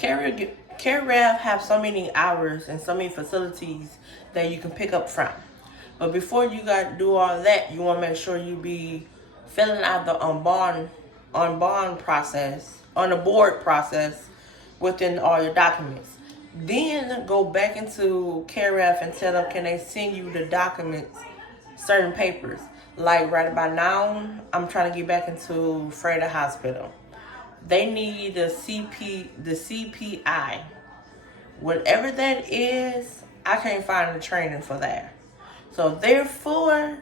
CaReRev have so many hours and so many facilities that you can pick up from. But before you got to do all that, you want to make sure you be filling out the on the board process within all your documents. Then go back into CaReRev and tell them, can they send you the documents, certain papers. Like right about now, I'm trying to get back into Freda Hospital. They need the CPI. Whatever that is, I can't find the training for that. So therefore,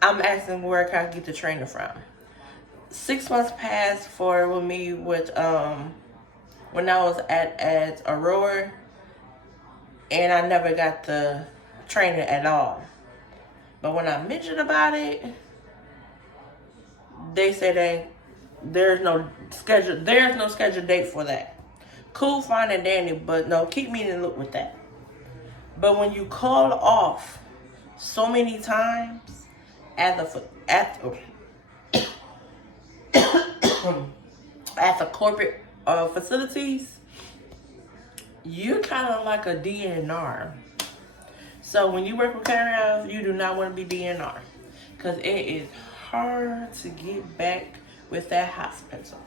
I'm asking where can I get the training from. 6 months passed with me with when I was at Aurora, and I never got the training at all. But when I mentioned about it, they said there's no scheduled date for that. Cool, fine, and dandy, but no, keep me in the loop with that. But when you call off so many times at the corporate facilities, you're kind of like a DNR. So when you work with CaReRev, you do not want to be DNR, because it is hard to get back with that hospital.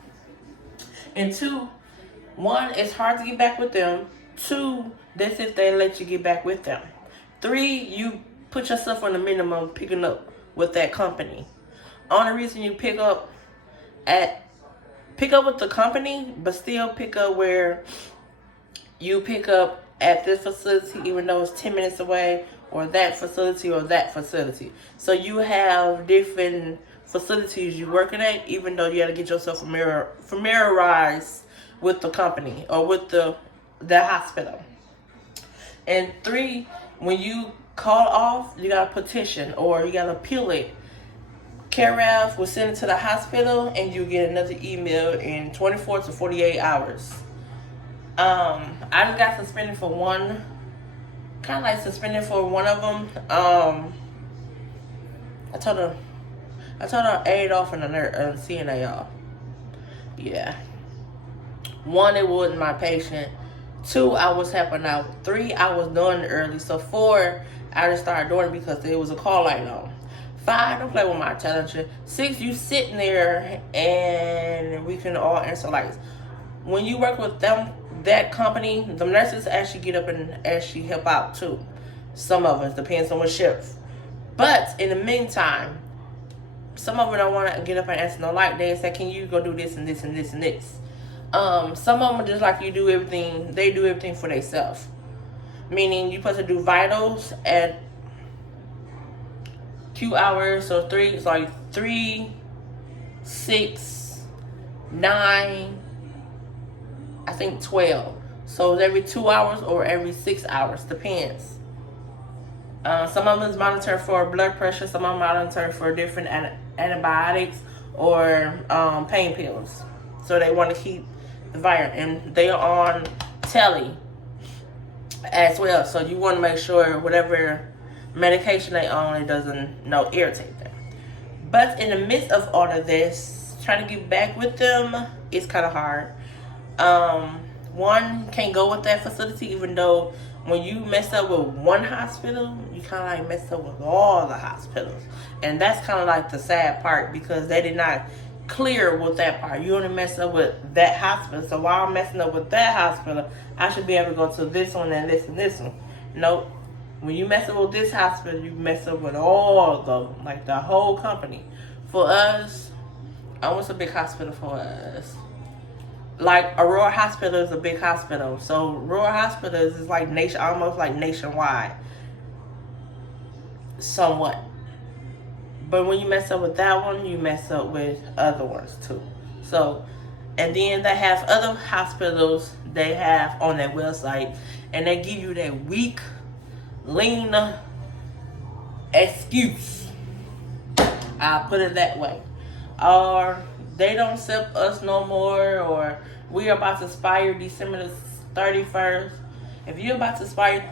And two, one, it's hard to get back with them. Two, that's if they let you get back with them. Three, you put yourself on the minimum picking up with that company. Only reason you pick up with the company, but still pick up where you pick up at this facility, even though it's 10 minutes away, or that facility. So you have different facilities you're working at, even though you got to get yourself familiarized with the company or with the hospital. And three, when you call off, you got to petition or you got to appeal it. CaReRev will send it to the hospital, and you get another email in 24 to 48 hours. I just got suspended for one of them. I told her I aid off in the CNA, y'all. Yeah. One, it wasn't my patient. Two, I was helping out. Three, I was doing it early. So four, I just started doing it because there was a call light on. Five, don't play with my intelligence. Six, you sitting there and we can all answer lights. When you work with that company, the nurses actually get up and actually help out too. Some of us, depends on what shift. But in the meantime, some of them don't want to get up and answer no light. They say, can you go do this and this and this and this? Some of them are just like you do everything. They do everything for themselves. Meaning you're supposed to do vitals at 2 hours. So it's like 3, 6, 9, I think 12. So it's every 2 hours or every 6 hours, depends. Some of them is monitored for blood pressure. Some of them monitored for different antibiotics or pain pills. So they want to keep the virus, and they are on telly as well. So you want to make sure whatever medication they on, it doesn't irritate them. But in the midst of all of this, trying to get back with them is kind of hard. One, can't go with that facility, even though when you mess up with one hospital, you kind of like mess up with all the hospitals. And that's kind of like the sad part, because they did not clear with that part. You only mess up with that hospital. So while I'm messing up with that hospital, I should be able to go to this one and this and this one. Nope. When you mess up with this hospital, you mess up with all of them, like the whole company. For us, what's a big hospital for us? Like Aurora Hospital is a big hospital. So Aurora Hospital is like almost like nationwide. Somewhat. But when you mess up with that one, you mess up with other ones too. So, and then they have other hospitals they have on their website, and they give you that weak, lean excuse. I'll put it that way. Or they don't accept us no more, or we're about to expire December the 31st. If you're about to expire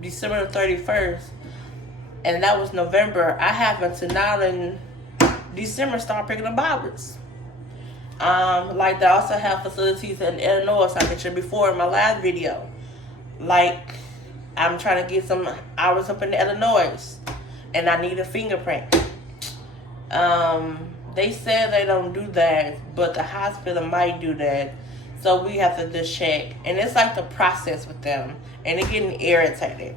December the 31st, and that was November, I happen to now in December start picking up hours. Like they also have facilities in Illinois, like I mentioned before in my last video. Like I'm trying to get some hours up in Illinois, and I need a fingerprint. They said they don't do that, but the hospital might do that. So we have to just check. And it's like the process with them. And they're getting irritated.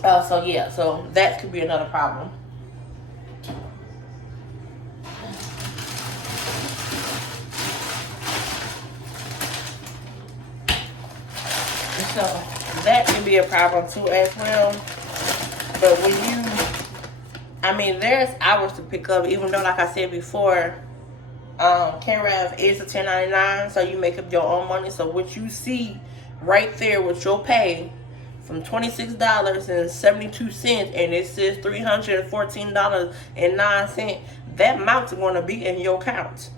So yeah, so that could be another problem. So that can be a problem too as well. But when you, I mean, there's hours to pick up, even though, like I said before, CaReRev is a 1099, so you make up your own money. So what you see right there with your pay from $26.72 and it says $314.09, that amount's going to be in your account.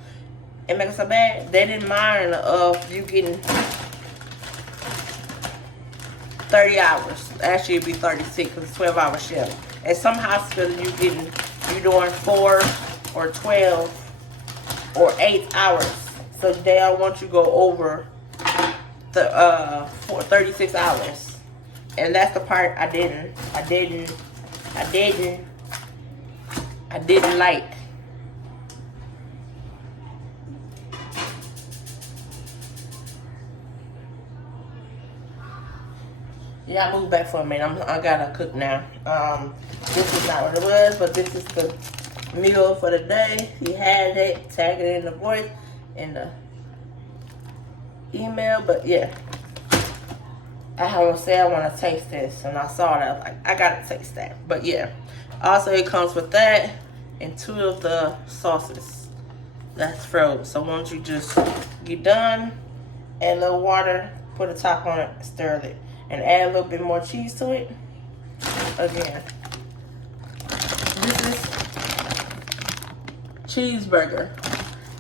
And make it so bad, they didn't mind of you getting 30 hours. Actually, it'd be 36 because it's 12-hour shift. At some hospitals, you doing 4 or 12 or 8 hours. So they don't want you to go over the 36 hours. And that's the part I didn't like. Yeah, I moved back for a minute. I gotta cook now. This is not what it was, but this is the meal for the day. He had it, tag it in the voice, in the email. But yeah, I haven't said I want to taste this, and I saw that. I was like, I gotta taste that. But yeah, also it comes with that and 2 of the sauces that's frozen. So once you just get done, add a little water, put a top on it, stir it, and add a little bit more cheese to it. Again, this is cheeseburger.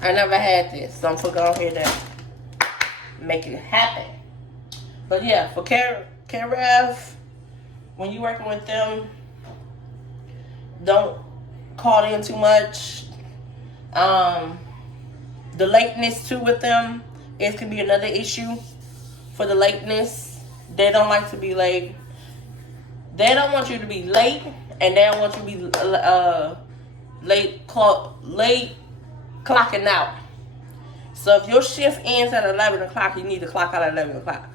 I never had this, so I'm going here to make it happen. But yeah, for CaReRev, when you're working with them, don't call in too much. The lateness too with them, it can be another issue for the lateness. They don't like to be late. They don't want you to be late, and they don't want you to be late clocking out. So if your shift ends at 11 o'clock, you need to clock out at 11 o'clock.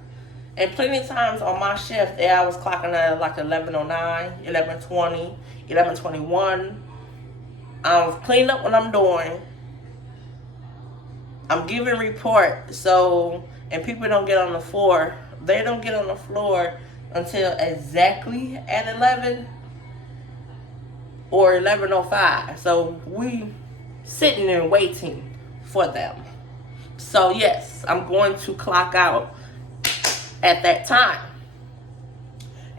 And plenty of times on my shift, I was clocking out at like 11:09, 11:20, 11:21. I'm cleaning up what I'm doing. I'm giving report. So, and people don't get on the floor. They don't get on the floor until exactly at 11 or 11:05. So we sitting and waiting for them. So yes, I'm going to clock out at that time.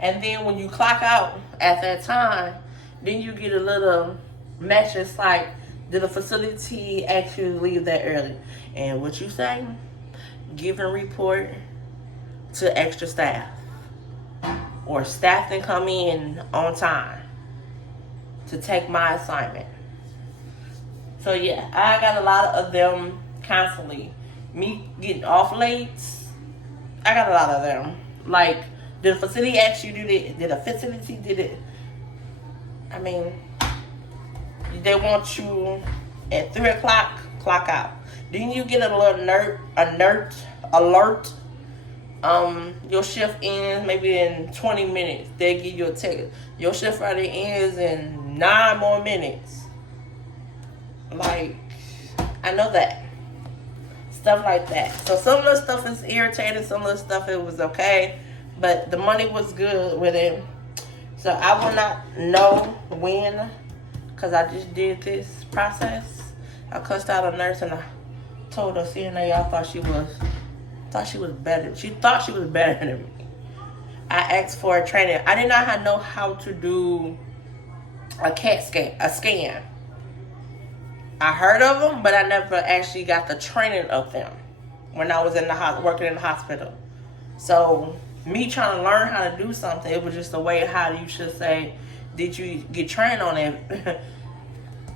And then when you clock out at that time, then you get a little message like, did the facility actually leave that early? And what you say? Give a report to extra staff, or staff that come in on time to take my assignment. So yeah, I got a lot of them constantly. Me getting off late, I got a lot of them. Like, did the facility actually do it? Did the facility did it? I mean, they want you at 3 o'clock, clock out. Then you get a little alert. Your shift ends maybe in 20 minutes. They give you a ticket. Your shift already ends in 9 more minutes. Like, I know that. Stuff like that. So some of the stuff is irritating. Some of the stuff it was okay. But the money was good with it. So I will not know when, because I just did this process. I cussed out a nurse and I told her CNA I thought she was better. She thought she was better than me. I asked for a training. I did not know how to do a CAT scan. I heard of them, but I never actually got the training of them when I was working in the hospital. So me trying to learn how to do something, it was just a way how you should say, did you get trained on it?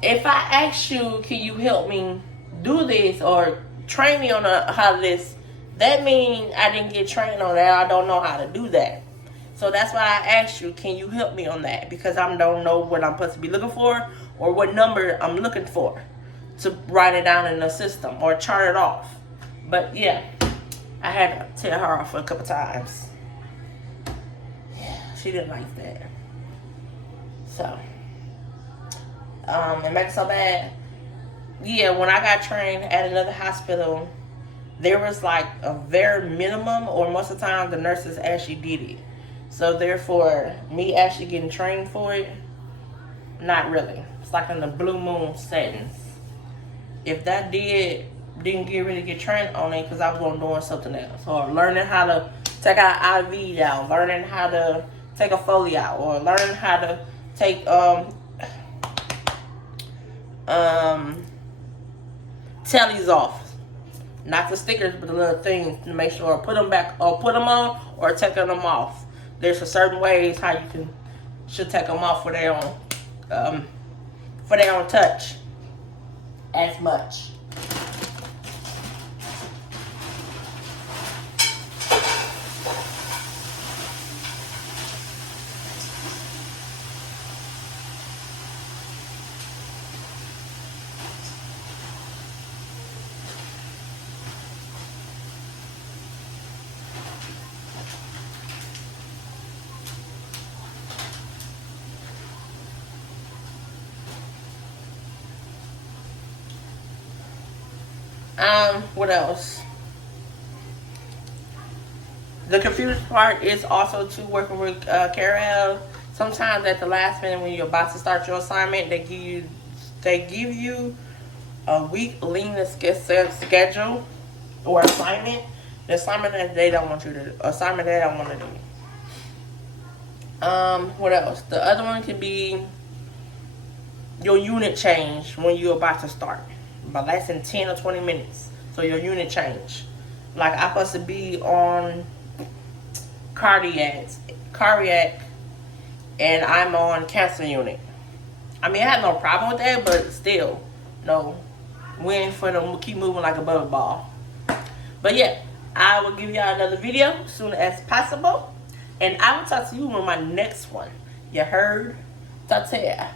If I ask you, can you help me do this or train me on how to this, that means I didn't get trained on that. I don't know how to do that. So that's why I asked you, can you help me on that? Because I don't know what I'm supposed to be looking for or what number I'm looking for to write it down in the system or chart it off. But yeah, I had to tell her off a couple times. Yeah, she didn't like that. So, it makes it so bad. Yeah, when I got trained at another hospital, there was like a very minimum, or most of the time the nurses actually did it. So therefore, me actually getting trained for it, not really. It's like in the blue moon settings. If that didn't really get trained on it, because I was on doing something else, or learning how to take an IV out, learning how to take a Foley out, or learning how to take tellies off, not the stickers, but the little things to make sure put them back or put them on or taking them off. There's a certain ways how you should take them off for their own touch as much. What else? The confusing part is also to working with CaReRev. Sometimes at the last minute when you're about to start your assignment, they give you a week lean schedule or assignment. The assignment that they don't want you to assignment that they don't want to do. What else? The other one can be your unit change when you're about to start, by less than 10 or 20 minutes. So your unit change. Like I'm supposed to be on cardiac, and I'm on cancer unit. I mean, I have no problem with that, but still, no. We ain't for them keep moving like a bubble ball. But yeah, I will give y'all another video as soon as possible, and I will talk to you on my next one. You heard? Talk to ya.